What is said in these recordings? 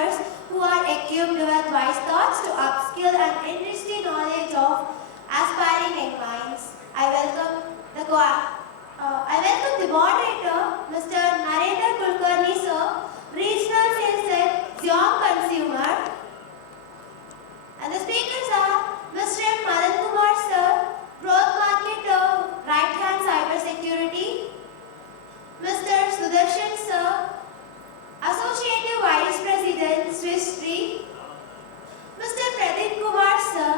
speakers who are equipped with wise thoughts to upskill and enrich the knowledge of aspiring young minds. I welcome the moderator, Mr. Narendra Kulkarni, sir, Regional Sales Head, Xiong Consumer. And the speakers are Mr. Mathankumar, sir, Growth Marketer, Right Hand Cyber Security, Mr. Sudarshan, sir, Associate Vice President, Swiss Re, Mr. Pradeep Kumar, sir,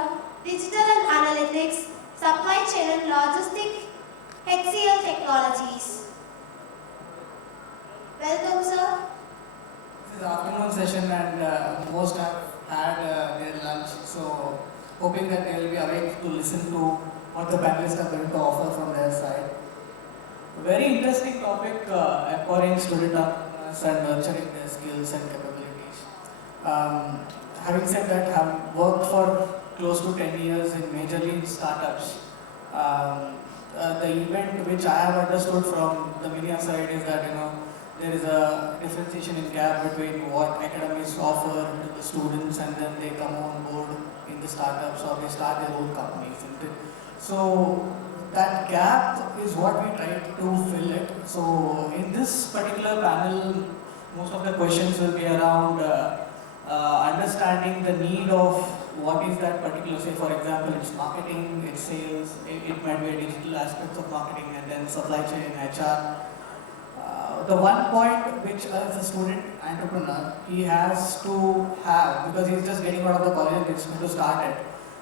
Digital and Analytics, Supply Chain and Logistics, HCL Technologies. Welcome, sir. This is afternoon session and most have had their lunch, so hoping that they will be awake to listen to what the panelists are going to offer from their side. A very interesting topic, empowering student entrepreneurs and nurturing their skills and capabilities. Having said that, I have worked for close to 10 years in majorly in startups. The event which I have understood from the media side is that there is a differentiation in gap between what academics offer to the students and then they come on board in the startups or they start their own companies. So that gap is what we try to fill it. So in this particular panel, most of the questions will be around understanding the need of what is that particular, say for example, it's marketing, it's sales, it might be a digital aspects of marketing and then supply chain, HR. The one point which as a student entrepreneur, he has to have, because he's just getting out of the college and he's going to start it.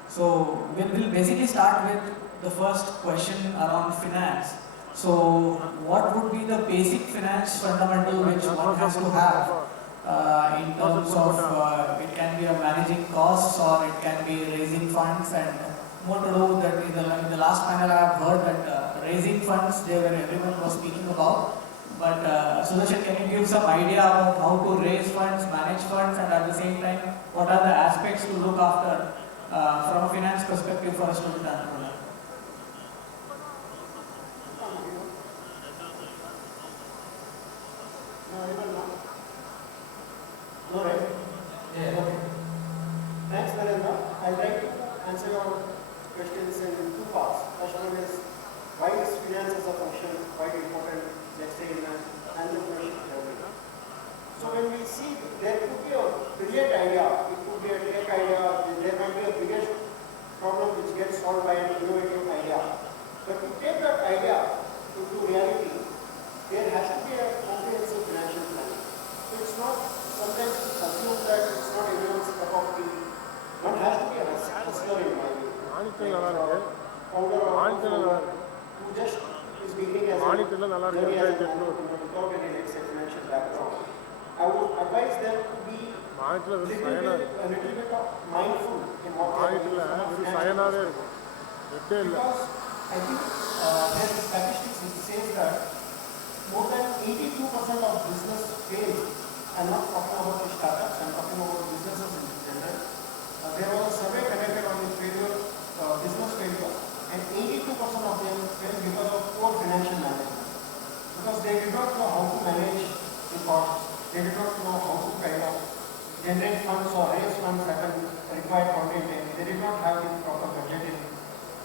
So we'll basically start with the first question around finance. So what would be the basic finance fundamental which one has to have in terms of, it can be a managing costs or it can be raising funds, and more to do that in the last panel I have heard that raising funds, everyone was speaking about. But Sudarshan, can you give some idea about how to raise funds, manage funds, and at the same time, what are the aspects to look after from a finance perspective for a student entrepreneur? No, right? Yeah. Okay. Thanks, Narendra. I'd like to answer your questions in two parts. First one is, why is finance as a function quite important, let's say, in an entrepreneurship journey? So when we see, there could be a brilliant idea, it could be a tech idea, there might be a biggest problem which gets solved by an innovative idea. But to take that idea into reality, there has to be a comprehensive financial plan. So it's not sometimes assume that it's not everyone's cup of tea. One has to be a hustler in my view. Founder or who just is beginning as a journey as an entrepreneur without any let's say financial background. I would advise them to be a little bit of mindful in what they are doing from a financial perspective. Because I think there is statistics which says that more than 82% of business fails. I'm not talking about the startups, I'm talking about businesses in general. There was a survey conducted on the failure, business failure, and 82% of them failed because of poor financial management. Because they did not know how to manage the costs, they did not know how to kind of generate funds or raise funds at a required content, they did not have the proper budgeting.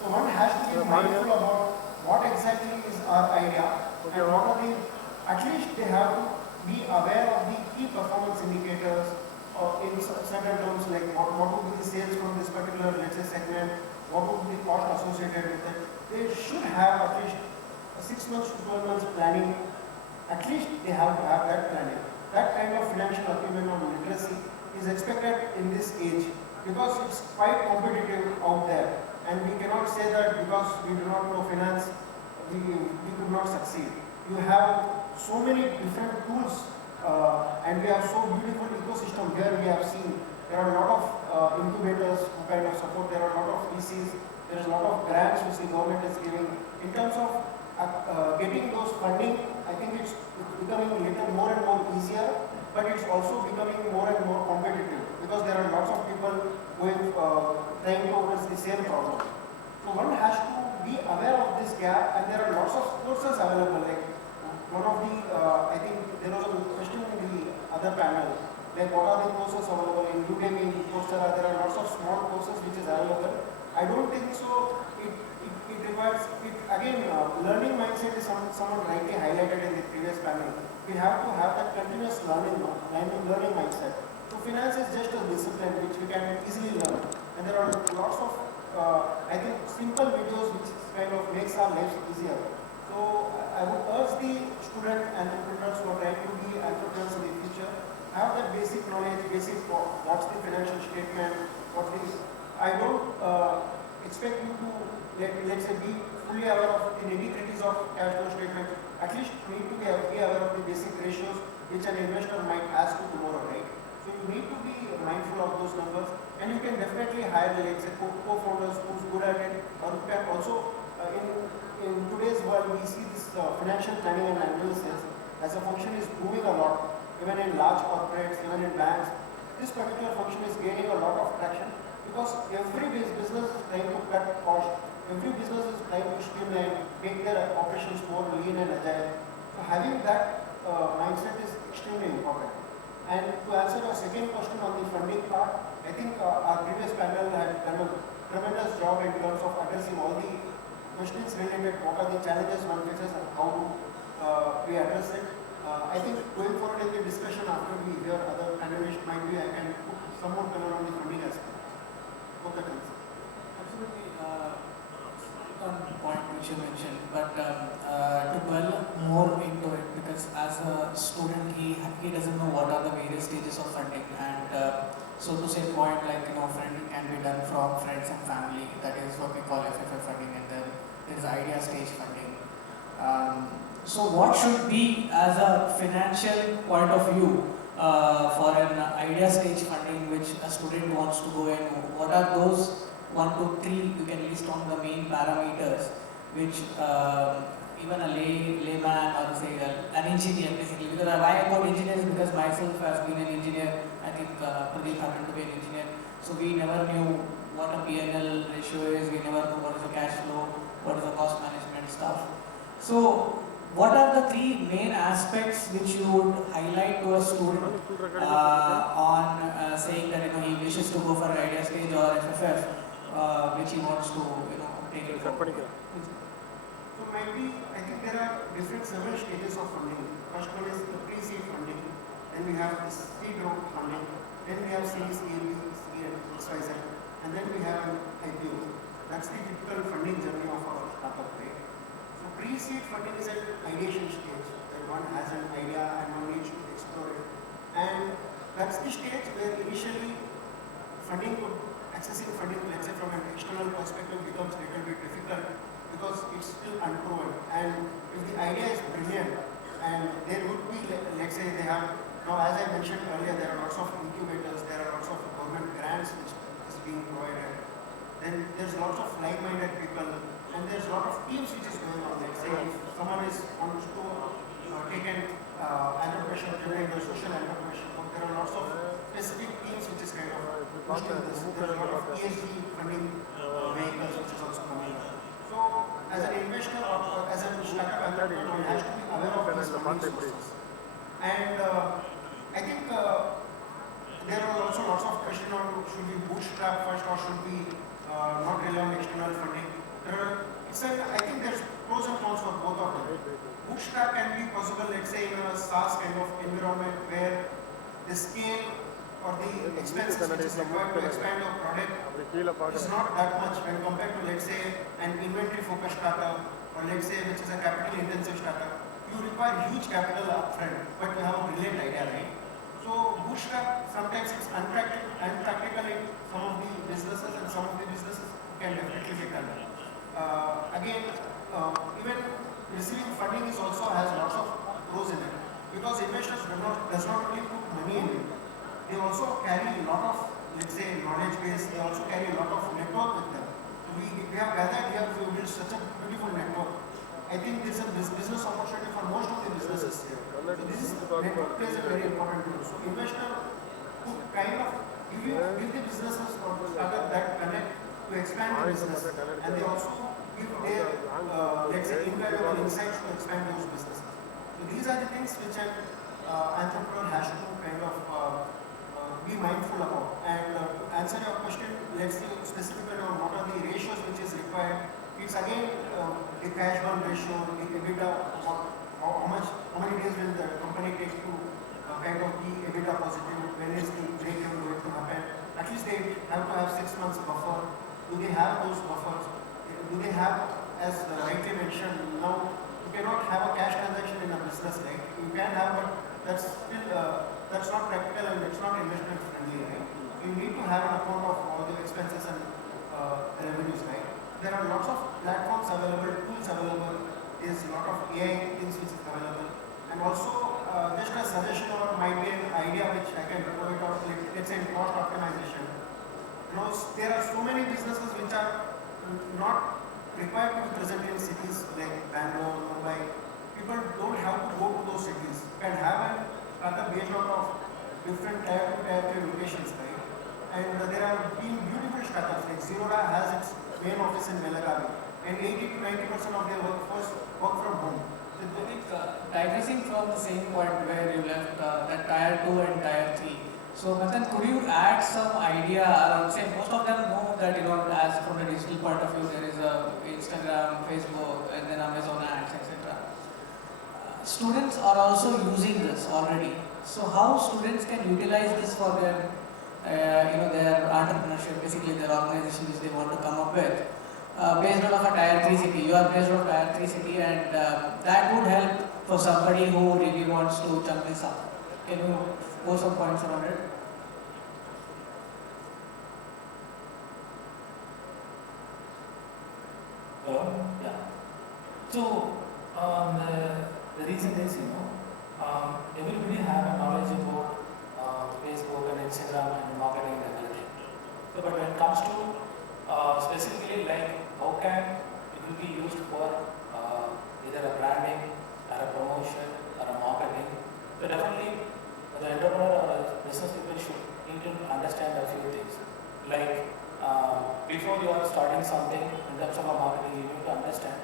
So one has to be mindful about what exactly is our idea, and what are the, at least they have to be aware of the key performance indicators in certain terms, like what would be the sales from this particular, let's say, segment, what would be the cost associated with it. They should have at least 6 months to 12 months planning. At least they have to have that planning. That kind of financial acumen or literacy is expected in this age because it's quite competitive out there. And we cannot say that because we do not know finance, we could not succeed. You have so many different tools and we have so beautiful ecosystem here. We have seen there are a lot of incubators who kind of support, there are a lot of VCs, there is a lot of grants which the government is giving. In terms of getting those funding, I think it's becoming a little more and more easier, but it's also becoming more and more competitive because there are lots of people going trying to address the same problem. So one has to be aware of this gap, and there are lots of courses available. Like one of the, I think there was a question in the other panel Like what are the courses available in Udemy, in Coursera? There are lots of small courses which is available. I don't think so. It requires, learning mindset is someone rightly highlighted in the previous panel. We have to have that continuous learning mindset. So finance is just a discipline which we can easily learn. And there are lots of, I think, simple videos which kind of makes our lives easier. So I would urge the student entrepreneurs who are trying to be entrepreneurs in the future, have that basic knowledge, what's the financial statement, I don't expect you to, let's say, be fully aware of the nitty-gritties of cash flow statement. At least you need to be aware of the basic ratios which an investor might ask you tomorrow, right? So you need to be mindful of those numbers, and you can definitely hire, let's say, co-founders who's good at it, or you can also, in today's world, we see this financial planning and analysis as a function is booming a lot, even in large corporates, even in banks. This particular function is gaining a lot of traction because every business is trying to cut costs, every business is trying to streamline, make their operations more lean and agile. So having that mindset is extremely important. And to answer your second question on the funding part, I think our previous panel had done a tremendous job in terms of addressing all the questions related, what are the challenges one faces and how do we address it. I think going forward in the discussion after we hear other panelists, might be I can put some more color on the funding aspect. Hope that helps. Absolutely. On the point which you mentioned, but to dwell more into it, because as a student he doesn't know what are the various stages of funding, and so to say point like funding can be done from friends and family, that is what we call FFF funding, and then there is idea stage funding. So what should be as a financial point of view for an idea stage funding which a student wants to go in? What are those 1 to 3 you can list on the main parameters which even a layman or say an engineer basically, because why I got engineers because myself has been an engineer. I think Pradeep happened to be an engineer, so we never knew what a P&L ratio is, we never knew what is the cash flow, what is the cost management stuff. So what are the 3 main aspects which you would highlight to a student on saying that he wishes to go for an idea stage or FFF, which he wants to take it forward? So maybe I think there are several stages of funding. First one is the pre-seed funding, then we have the seed round funding, then we have Series A, B, C, and XYZ, and then we have an IPO. That's the typical funding journey of our startup, right? So pre-seed funding is an ideation stage where one has an idea and one needs to explore it. And that's the stage where initially accessing funding, let's say from an external perspective, becomes a little bit difficult because it's still unproven. And if the idea is brilliant, and there would be, let's say they have, now as I mentioned earlier, there are lots of incubators, there are lots of government grants which is being provided. Then there's lots of like-minded people, and there's a lot of teams which is going on. Let's say if someone wants to take an entrepreneurship, generate a social entrepreneurship, there are lots of specific teams which is kind of pushing this. There's a lot of ESG funding vehicles which is also coming up. So as an investor or as a startup entrepreneur, one has to be aware of these funding sources. And I think there are also lots of questions on should we bootstrap first or should we not rely on external funding. I think there's pros and cons for both of them. Bootstrap can be possible, let's say, in a SaaS kind of environment where the scale or the expenses which is required to expand your product is not that much when compared to, let's say, an inventory-focused startup, or let's say, which is a capital-intensive startup. You require huge capital upfront, but you have a brilliant idea, right? So bootstrap sometimes it's unpractical in some of the businesses, and some of the businesses can definitely be done. Even receiving funding also has lots of pros in it, because investors does not only put money in it, they also carry a lot of, let's say, knowledge base. They also carry a lot of network with them. So we have gathered here, we built such a beautiful network. I think this is a business opportunity for most of the businesses here. So this network plays a very important role. So investor who kind of give the businesses or startup that connect to expand the business, and they also give their let's say invaluable insights to expand those businesses. So these are the things which an entrepreneur has to kind of be mindful about. And to answer your question, let's see specifically on what are the ratios which is required. It's again the cash burn ratio, the EBITDA, how many days will the company take to kind of be EBITDA positive, when is the break even going to happen. At least they have to have 6 months buffer. Do they have those buffers? Do they have, as rightly mentioned, now you cannot have a cash transaction in a business, right? You can have, but that's still, that's not practical and it's not investment friendly, right? You need to have an account of all the expenses and revenues, right? There are lots of platforms available, tools available, there's a lot of AI things which is available. And also, just a suggestion or might be an idea which I can throw it out, like, let's say in cost optimization. You know, there are so many businesses which are not required to be present in cities like Bangalore, Mumbai. People don't have to go to those cities. You can have an startup based out of different tier 2, tier 3 locations, right? And there are been beautiful startups like Zerodha has its main office in Belagavi, and 80 to 90% of their workforce work from home. I think digressing from the same point where you left, that tier 2 and tier 3. So Mathan, could you add some idea around, say most of them know that, as from the digital point of view, there is Instagram, Facebook, and then Amazon ads, etc. Students are also using this already. So how students can utilize this for their, their entrepreneurship, basically their organization which they want to come up with, based on a tier 3 city. You are based on tier 3 city, and that would help for somebody who really wants to jump this up. Can you go some points around it? Yeah. So the reason is, everybody have a knowledge about Facebook and Instagram and marketing and everything. So, but when it comes to specifically like how can it will be used for either a branding or a promotion or a marketing, so definitely the entrepreneur or business people should need to understand a few things. Like before you are starting something in terms of a marketing, you need to understand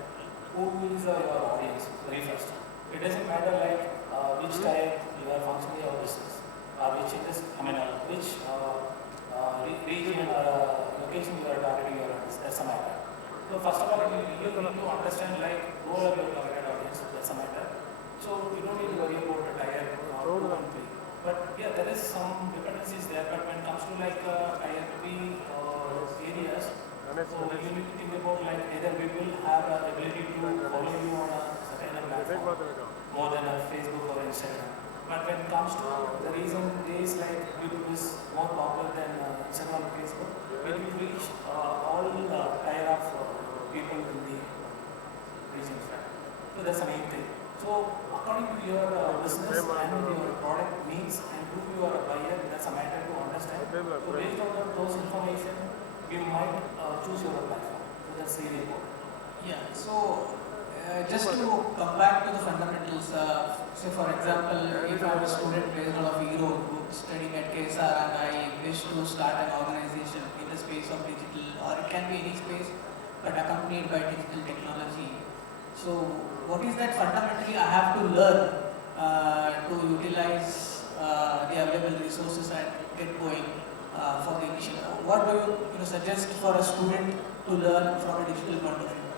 who is your audience very first. It doesn't matter like which type you are functioning your business or which region or location you are targeting your audience. That's a matter. So first of all, you need to understand like who are your target audience. That's a matter. So you don't need to worry about the tier 2 and 3. But yeah, there is some dependencies there. But when it comes to like tier 3 areas, so you need to think about like either people have an ability to follow you on a certain platform more than a Facebook or Instagram. But when it comes to the recent days, like YouTube is more popular than Instagram and Facebook, it will reach all tier of people in the regions. Right? So that's the main thing. So according to your business and your product needs and who you are a buyer, that's a matter to understand. So based on those information, you might choose your platform. So that's really important. Yeah. So just to come back to the fundamentals, say for example, if I'm a student based out of Europe who's studying at KSR and I wish to start an organization in the space of digital, or it can be any space, but accompanied by digital technology. So what is that fundamentally I have to learn to utilize the available resources and get going for the initiative? What do you suggest for a student to learn from a digital point of view?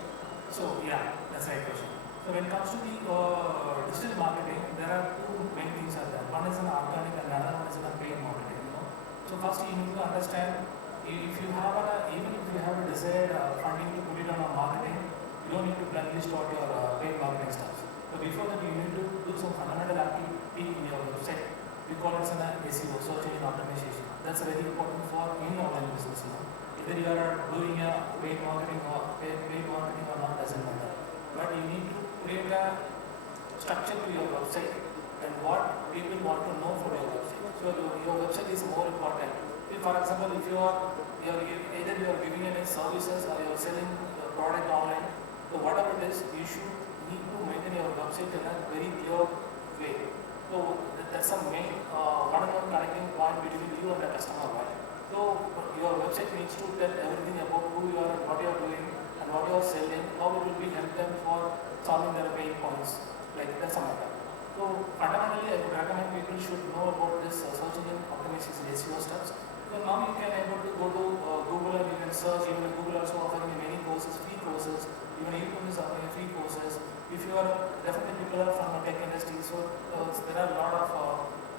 So yeah, that's the right question. So when it comes to the digital marketing, there are two main things are there. One is an organic and another one is a paid marketing. So first you need to understand if you have even if you have a desired funding to put it on a marketing, you don't need to blindly start your paid marketing stuff. So before that, you need to do some fundamental activity in your website. We call it an SEO, search engine optimization. That's very important for any online business. Either you are doing a paid marketing or not, doesn't matter. But you need to create a structure to your website and what people want to know from your website. So your website is more important. If, for example, if you are either you are giving any services or you are selling your product online, so whatever it is, you should need to maintain your website in a very clear way. So that's a main one-on-one connecting point between you and the customer, right? So your website needs to tell everything about who you are and what you are doing and what you are selling, how it will be help them for solving their pain points. Like that's a matter. So fundamentally, I would recommend people should know about this search engine optimization SEO steps. So now you can able to go to Google and you can search. Even Google also offering you many courses, free courses. Even YouTube is offering free courses. If you are definitely people are from a tech industry, so there are a lot of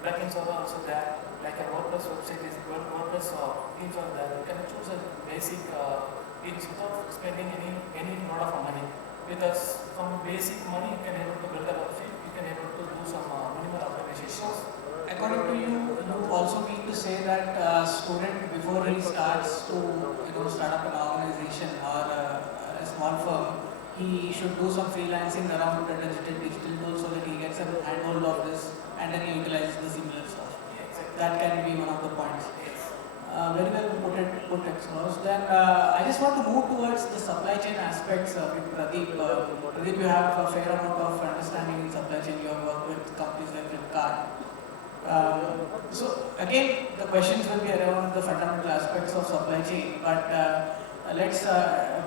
plugins are also there. Like a WordPress website is WordPress themes are there. You can choose a basic themes without spending any lot of money. With us, from basic money, you can able to build a website. You can able to do some minimal optimizations. According to you, you also mean to say that a student before he starts to start up an organization or a small firm, he should do some freelancing around the digital tools so that he gets a handhold of this and then he utilizes the similar stuff. That can be one of the points. Very well put exposed. Then I just want to move towards the supply chain aspects with Pradeep. Pradeep, you have a fair amount of understanding in supply chain. You have worked with companies like Flipkart. So again, the questions will be around the fundamental aspects of supply chain, but let's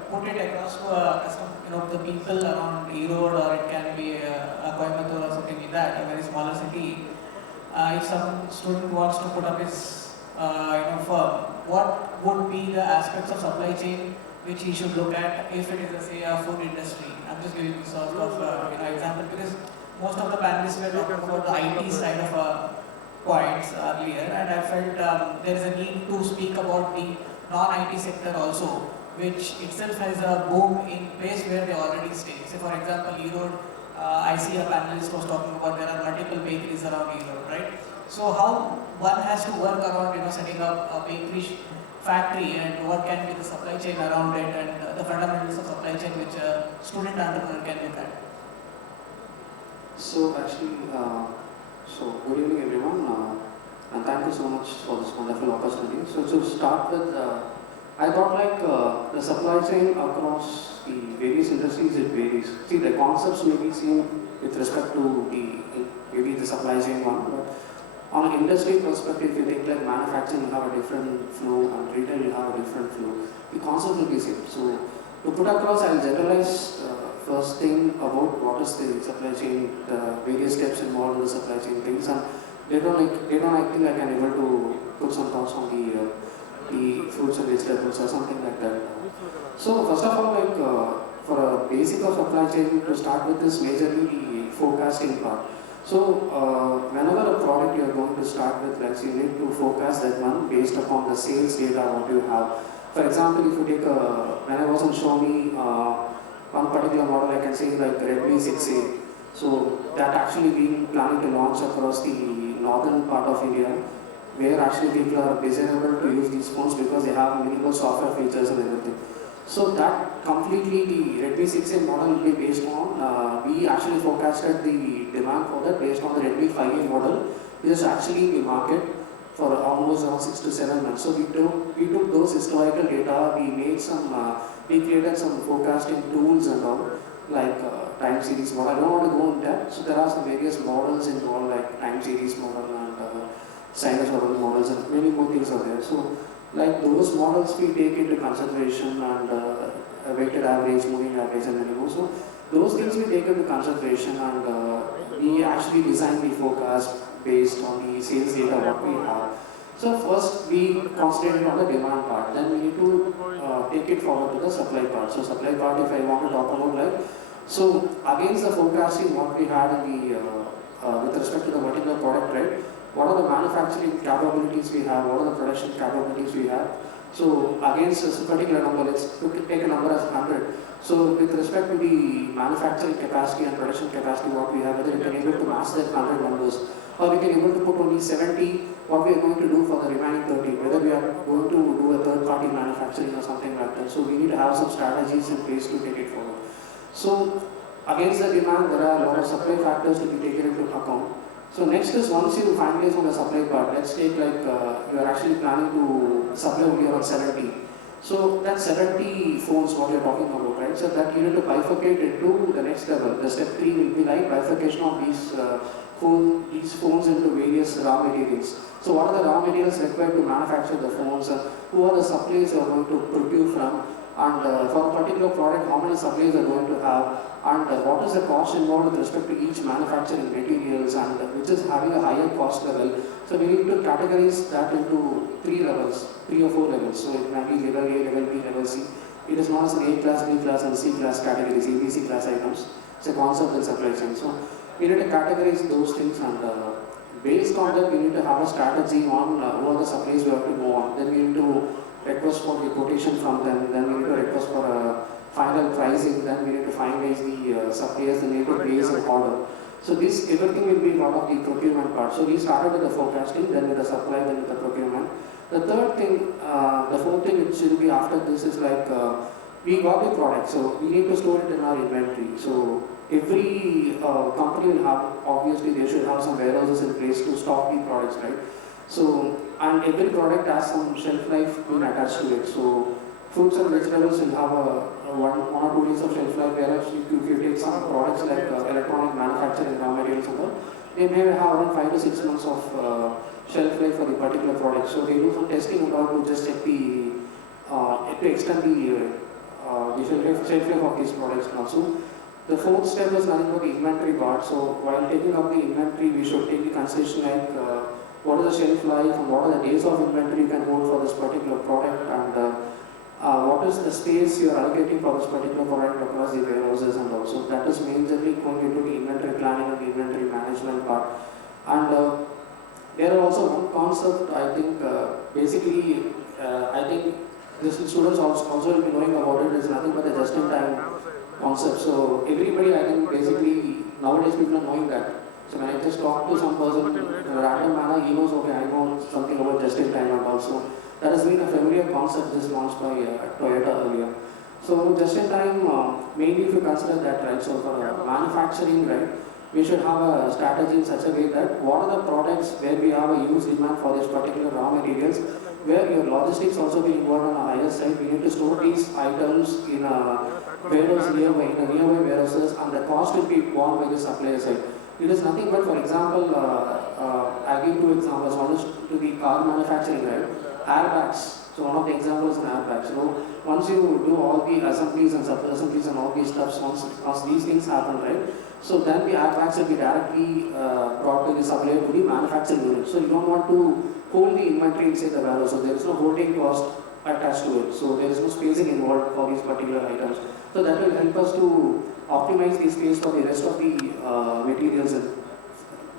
put it across to the people around Erode, or it can be a Coimbatore or something like that, a very smaller city. If some student wants to put up his firm, what would be the aspects of supply chain which he should look at if it is, say, a food industry? I'm just giving this sort of example because most of the panelists were talking about the IT side of points earlier, and I felt there is a need to speak about the non-IT sector also, which itself has a boom in place where they already stay. Say for example, Erode, I see a panelist was talking about there are multiple bakeries around Erode, right? So how one has to work around setting up a bakery factory, and what can be the supply chain around it, and the fundamentals of supply chain which a student entrepreneur can look at. So actually, good evening everyone, and thank you so much for this wonderful opportunity. So to start with, I thought the supply chain across the various industries, it varies. See, the concepts may be same with respect to maybe the supply chain one, but on an industry perspective, if you take like manufacturing, you have a different flow, and retail, you have a different flow. The concept will be same. So to put across, I'll generalize first thing about what is the supply chain, the various steps involved in the supply chain things, and later on I think I can able to put some thoughts on the fruits and vegetables or something like that. So first of all, for a basic of supply chain, to start with is majorly the forecasting part. So whenever a product you are going to start with, you need to forecast that one based upon the sales data what you have. For example, if you take when I was in Xiaomi, one particular model I can say like Redmi 6A. So that actually been planning to launch across the northern part of India, where actually people are desirable to use these phones because they have minimal software features and everything. So that completely the Redmi 6A model will be based on, we actually forecasted the demand for that based on the Redmi 5A model, which is actually in the market for almost around 6 to 7 months. So we took those historical data, we created some forecasting tools and all, like time series model. I don't want to go into that. So there are some various models involved, like time series model and sinusoidal models, and many more things are there. So like those models we take into consideration, and a weighted average, moving average, and many more. So those things we take into consideration, and we actually design the forecast based on the sales data what we have. So first we concentrated on the demand part, then we need to take it forward to the supply part. So supply part, if I want to talk about so against the forecasting what we had in the with respect to the particular product, right? What are the manufacturing capabilities we have? What are the production capabilities we have? So against this particular number, let's take a number as 100. So with respect to the manufacturing capacity and production capacity what we have, whether we can able to match that 100 numbers, or we can able to put only 70, what we are going to do for the remaining 30, whether we are going to do a third-party manufacturing or something like that. So we need to have some strategies in place to take it forward. So against the demand, there are a lot of supply factors to be taken into account. So next is, once you finalize on the supply part, let's take you are actually planning to supply only around 70. So that 70 phones what you're talking about, right? So that you need to bifurcate it to the next level. The step 3 will be like bifurcation of these phones into various raw materials. So what are the raw materials required to manufacture the phones? Who are the suppliers you are going to procure from? and for a particular product, how many suppliers are going to have, and what is the cost involved with respect to each manufacturing materials, and which is having a higher cost level. So we need to categorize that into 3 levels, 3 or 4 levels. So it might be level A, level B, level C. It is not as an A class, B class, and C class categories, ABC class items. It's a concept in supply chain. So we need to categorize those things, and based on that, we need to have a strategy on what are the suppliers we have to go on. Then we need to request for the quotation from them. Then we need to request for a final pricing. Then we need to finalize the suppliers. Then we need to place an order. So this everything will be part of the procurement part. So we started with the forecasting, then with the supply, then with the procurement. The third thing, the fourth thing which will be after this is like we got the product, so we need to store it in our inventory. So every company will have, obviously they should have some warehouses in place to stock the products, right? So, and every product has some shelf life being attached to it. So fruits and vegetables will have a one or 2 days of shelf life, whereas if you take some products like electronic manufacturing raw materials and all, they may have around 5 to 6 months of shelf life for the particular product. So they do some testing in order to just check the, to extend the shelf life of these products also. The fourth step is nothing but the inventory part. So while taking up the inventory, we should take the consideration like what is the shelf life and what are the days of inventory you can hold for this particular product, and what is the space you are allocating for this particular product across the warehouses, and also that is majorly going into the inventory planning and the inventory management part. And there are also one concept, I think, basically, I think the students also will be knowing about it, is nothing but the just-in-time concept. So everybody, I think, basically, nowadays people are knowing that. So when I just talk to some person in a random manner, he knows, okay, I know something about just-in-time, and also that has been a familiar concept just launched by Toyota earlier. So just-in-time, mainly if you consider that, right, so for manufacturing, right, we should have a strategy in such a way that what are the products where we have a huge demand for this particular raw materials, where your logistics also be involved on a higher side. We need to store these items in a warehouse nearby, warehouses, and the cost will be borne by the supplier side. It is nothing but, for example, I give 2 examples. One is to the car manufacturing, right? Airbags. So one of the examples is airbags. So once you do all the assemblies and sub-assemblies and all these stuff, once these things happen, right? So then the airbags will be directly brought to the supplier to the manufacturing unit. So you don't want to hold the inventory inside the warehouse. So there is no holding cost attached to it. So there is no spacing involved for these particular items. So that will help us to optimize the space for the rest of the materials and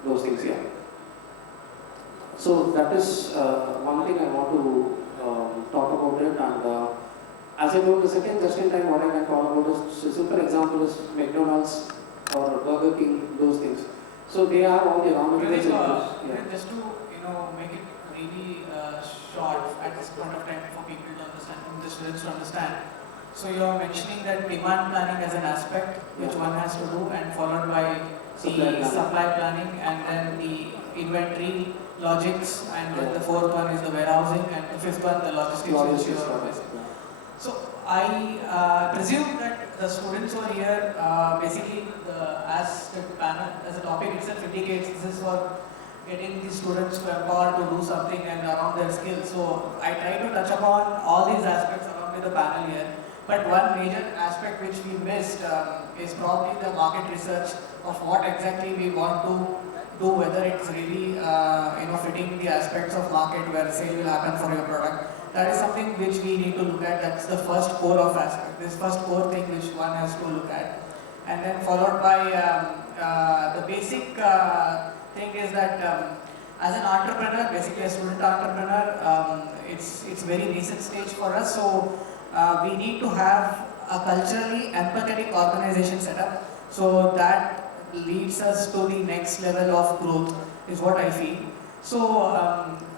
those things, yeah. So that is one thing I want to talk about it. And as I told, the second just-in-time what I can talk about is a simple example is McDonald's or Burger King, those things. So they have all the raw materials. Just to make it really short at this point of time for people to understand, the students to understand. So you are mentioning that demand planning as an aspect which one has to do, and followed by the supply planning, and then the inventory logics, and then the fourth one is the warehousing, and the fifth one the logistics. So I presume that the students who are here, basically as the panel, as the topic itself indicates, this is for getting the students to empower to do something and around their skills. So I try to touch upon all these aspects along with the panel here. But one major aspect which we missed is probably the market research of what exactly we want to do, whether it's really fitting the aspects of market where sale will happen for your product. That is something which we need to look at. That's the first core of aspect. This first core thing which one has to look at, and then followed by the basic thing is that as an entrepreneur, basically a student entrepreneur, it's very nascent stage for us. So we need to have a culturally empathetic organization setup, so that leads us to the next level of growth, is what I feel. So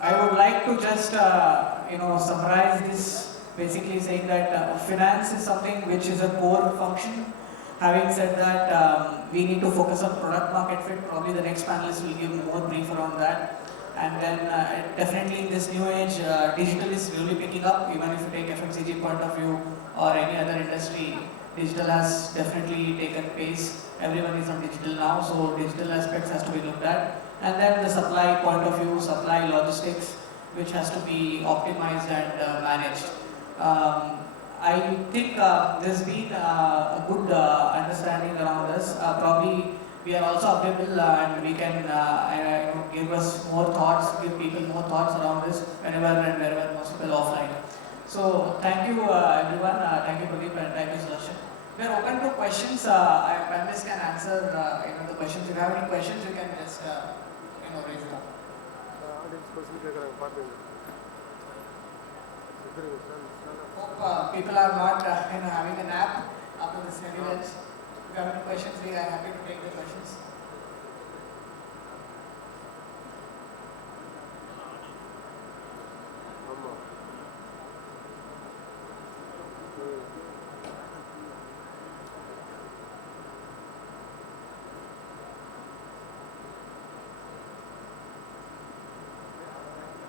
I would like to just summarize this, basically saying that finance is something which is a core function. Having said that, we need to focus on product market fit. Probably the next panelist will give more brief around that. And then definitely in this new age, digital is really picking up. Even if you take FMCG point of view or any other industry, digital has definitely taken pace. Everyone is on digital now, so digital aspects has to be looked at. And then the supply point of view, supply logistics, which has to be optimized and managed. I think there's been a good understanding around us. Probably we are also available and we can give us more thoughts, give people more thoughts around this whenever and wherever possible offline. So thank you everyone, thank you Pradeep and thank you Sudarshan. We are open to questions. Panelists can answer the questions. If you have any questions, you can just raise it up. Hope people are not having a nap after this heavy lunch. If you have any questions, we are happy to take the questions.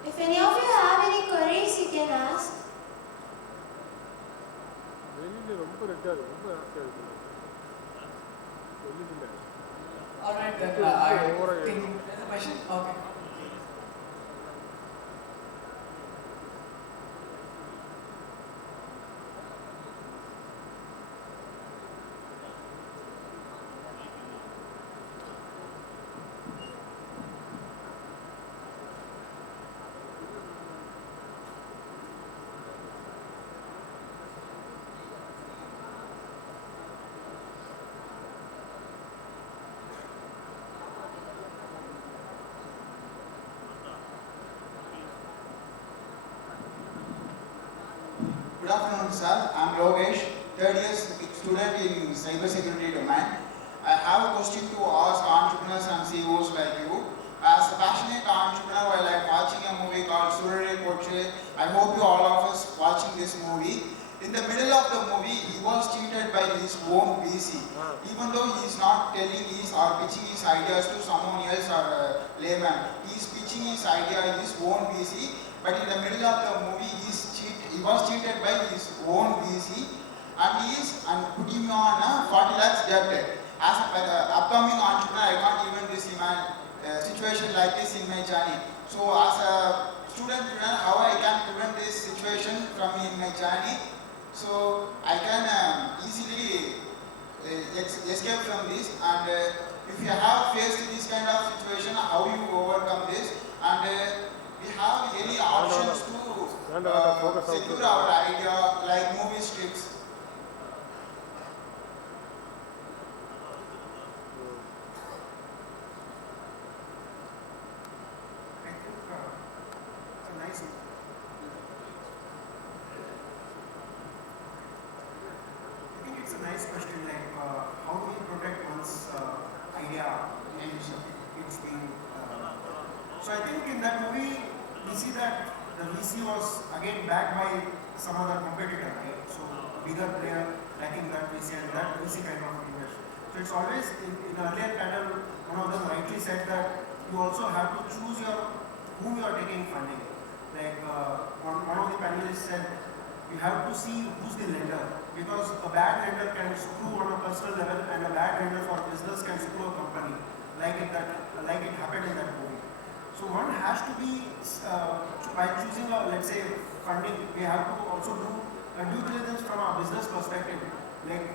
If any of you have any queries, you can ask. Alright, then I think there's a question. Okay. Good afternoon, sir. I'm Logesh, third year student in cybersecurity domain. I have a question to ask entrepreneurs and CEOs like you. As a passionate entrepreneur, while I'm watching a movie called Sudarshan, I hope you all of us watching this movie. In the middle of the movie, he was cheated by his own VC. Even though he is not telling his or pitching his ideas to someone else or a layman, he is pitching his idea in his own VC. But in the middle of the movie, he was cheated by his own VC and put him on a 40 lakhs debt. As an upcoming entrepreneur, I can't even imagine a situation like this in my journey. So as a studentpreneur, how I can prevent this situation from in my journey? So I can easily escape from this, and if you have faced this kind of situation, how you overcome this, and we have any options to secure our idea like movie strips. I think it's a nice question, like how do we protect one's idea and it's being. So I think in that movie we see that the VC was again backed by some other competitor, right? So a bigger player liking that VC and that VC kind of invest. So it's always in earlier panel, one of them rightly said that you also have to choose whom you are taking funding. Like one of the panelists said, you have to see who's the lender, because a bad lender can screw on a personal level and a bad lender for business can screw a company, like it happened in that movie. So one has to be, by choosing let's say funding, we have to also do a due diligence from a business perspective. Like,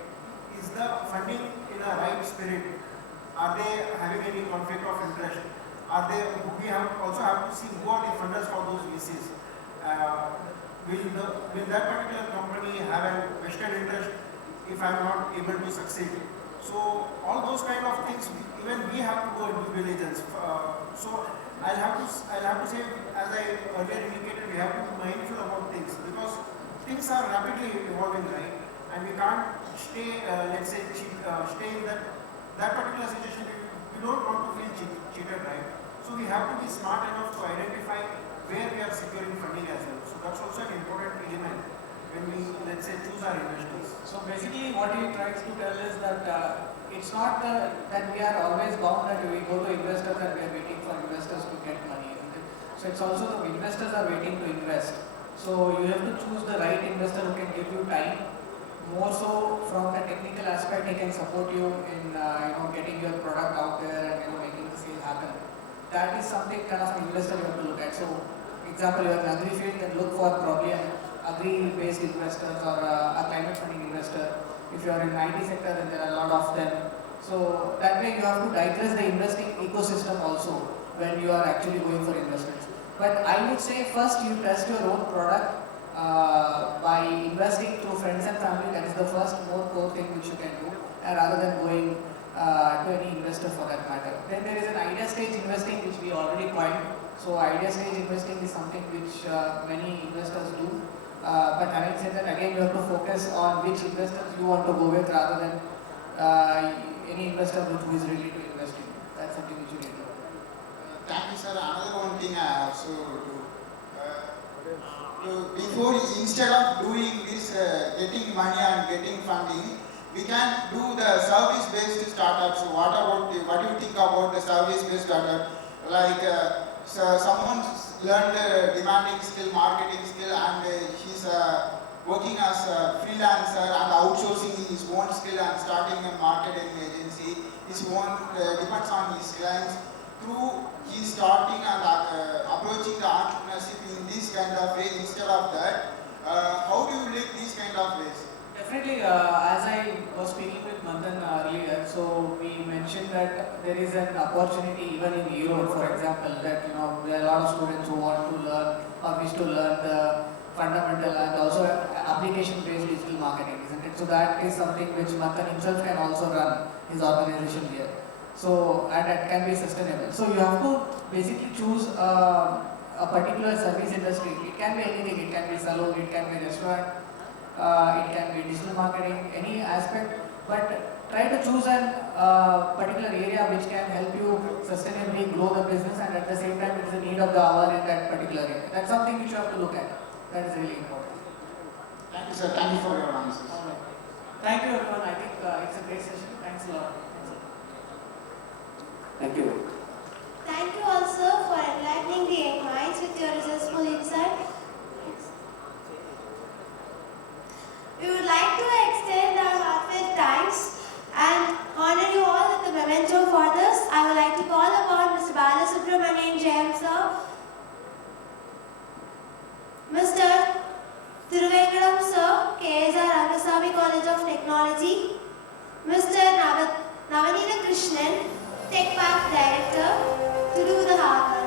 is the funding in a right spirit? Are they having any conflict of interest? We also have to see who are the funders for those VCs. Will that particular company have a vested interest if I'm not able to succeed? So all those kind of things, even we have to go into due diligence. So I'll have to say, as I earlier indicated, we have to be mindful about things, because things are rapidly evolving, right? And we can't stay, let's say, stay in that particular situation. We don't want to feel cheated, right? So we have to be smart enough to identify where we are securing funding as well. So that's also an important element when we, let's say, choose our investors. So basically what he tries to tell is that it's not that we are always bound that we go to investors and we are waiting for investors to get money. So it's also the investors are waiting to invest. So you have to choose the right investor who can give you time. More so from the technical aspect, he can support you in getting your product out there and making the sale happen. That is something kind of an investor you have to look at. So example, you are in agri field, then look for probably an agri-based investors or a climate funding investor. If you are in IT sector, then there are a lot of them. So that way you have to digress the investing ecosystem also when you are actually going for investments. But I would say first you test your own product by investing through friends and family. That is the first more core thing which you can do, rather than going to any investor for that matter. Then there is an idea stage investing which we already coined. So idea stage investing is something which many investors do. But having said that, again you have to focus on which investors you want to go with rather than any investor who is ready to invest in. That's something which you need to do. Thank you, sir. Another one thing I also do. Instead of doing this, getting money and getting funding, we can do the service-based startups. What do you think about the service-based startup? Like someone learned demanding skill, marketing skill, and he's working as a freelancer and outsourcing his own skill and starting a marketing agency. His own depends on his clients. Through he's starting and approaching the entrepreneurship in this kind of way instead of that. How do you like these kind of ways? Definitely, as I was speaking with Manthan earlier, so we mentioned that there is an opportunity even in Europe, for example, that there are a lot of students who want to learn or wish to learn the fundamental and also application-based digital marketing, isn't it? So that is something which Manthan himself can also run his organization here. So, and it can be sustainable. So you have to basically choose a particular service industry. It can be anything. It can be salon, it can be restaurant, it can be digital marketing, any aspect. But try to choose a particular area which can help you sustainably grow the business, and at the same time it is a need of the hour in that particular area. That's something which you have to look at. That is really important. Thank you, sir. Thank you for your answers. All right. Thank you, everyone. I think it's a great session. Thanks a lot. Thank you. Thank you also for enlightening the young minds with your resourceful insight. We would like to extend our heartfelt thanks and honor you all with the memento for this. I would like to call upon Mr. Balasubramanian James sir, Mr. Thiruvengadam sir, KSR Rangasamy College of Technology, Mr. Navanitha Krishnan, Tech Park Director, to do the honors.